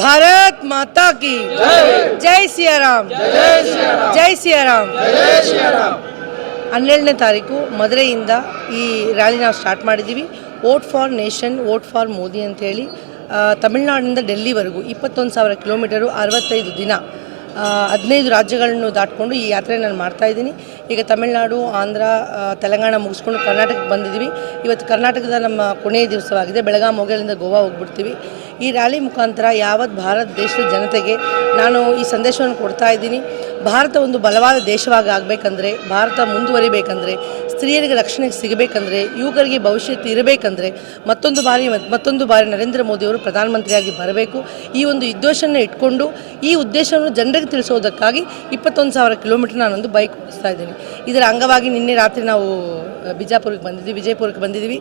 ಭಾರತ್ ಮಾತಾ ಕಿ ಜೈ ಸಿಯಾರಾಮ್, ಜೈ ಸಿಯಾರಾಮ್. 12ನೇ ತಾರೀಕು ಮದುರೆಯಿಂದ ಈ ರ್ಯಾಲಿ ನಾವು ಸ್ಟಾರ್ಟ್ ಮಾಡಿದ್ದೀವಿ. Vote for nation, vote for Modi ಅಂತೇಳಿ ತಮಿಳುನಾಡಿನಿಂದ ಡೆಲ್ಲಿವರೆಗೂ 21,000 ಕಿಲೋಮೀಟರು, 65 ದಿನ, 15 ರಾಜ್ಯಗಳನ್ನು ದಾಟಿಕೊಂಡು ಈ ಯಾತ್ರೆ ನಾನು ಮಾಡ್ತಾಯಿದ್ದೀನಿ. ಈಗ ತಮಿಳುನಾಡು, ಆಂಧ್ರ, ತೆಲಂಗಾಣ ಮುಗಿಸ್ಕೊಂಡು ಕರ್ನಾಟಕಕ್ಕೆ ಬಂದಿದ್ದೀವಿ. ಇವತ್ತು ಕರ್ನಾಟಕದ ನಮ್ಮ ಕೊನೆಯ ದಿವಸವಾಗಿದೆ. ಬೆಳಗಾಂ ಹೋಗಿ ಅಲ್ಲಿಂದ ಗೋವಾ ಹೋಗ್ಬಿಡ್ತೀವಿ. ಈ ರ್ಯಾಲಿ ಮುಖಾಂತರ ಯಾವತ್ತು ಭಾರತ ದೇಶದ ಜನತೆಗೆ ನಾನು ಈ ಸಂದೇಶವನ್ನು ಕೊಡ್ತಾ ಇದ್ದೀನಿ. ಭಾರತ ಒಂದು ಬಲವಾದ ದೇಶವಾಗಿ ಆಗಬೇಕಂದ್ರೆ, ಭಾರತ ಮುಂದುವರಿಬೇಕಂದ್ರೆ, ಸ್ತ್ರೀಯರಿಗೆ ರಕ್ಷಣೆ ಸಿಗಬೇಕಂದ್ರೆ, ಯುವಕರಿಗೆ ಭವಿಷ್ಯತ್ತು ಇರಬೇಕಂದ್ರೆ ಮತ್ತೊಂದು ಬಾರಿ ನರೇಂದ್ರ ಮೋದಿಯವರು ಪ್ರಧಾನಮಂತ್ರಿಯಾಗಿ ಬರಬೇಕು. ಈ ಒಂದು ಉದ್ದೇಶವನ್ನು ಇಟ್ಕೊಂಡು ಈ ಉದ್ದೇಶವನ್ನು ಜನರಿಗೆ ತಿಳಿಸೋದಕ್ಕಾಗಿ 21,000 ಕಿಲೋಮೀಟರ್ ನಾನೊಂದು ಬೈಕ್ ಓಡಿಸ್ತಾ ಇದ್ದೀನಿ. ಇದರ ಅಂಗವಾಗಿ ನಿನ್ನೆ ರಾತ್ರಿ ನಾವು ವಿಜಯಪುರಕ್ಕೆ ಬಂದಿದ್ದೀವಿ.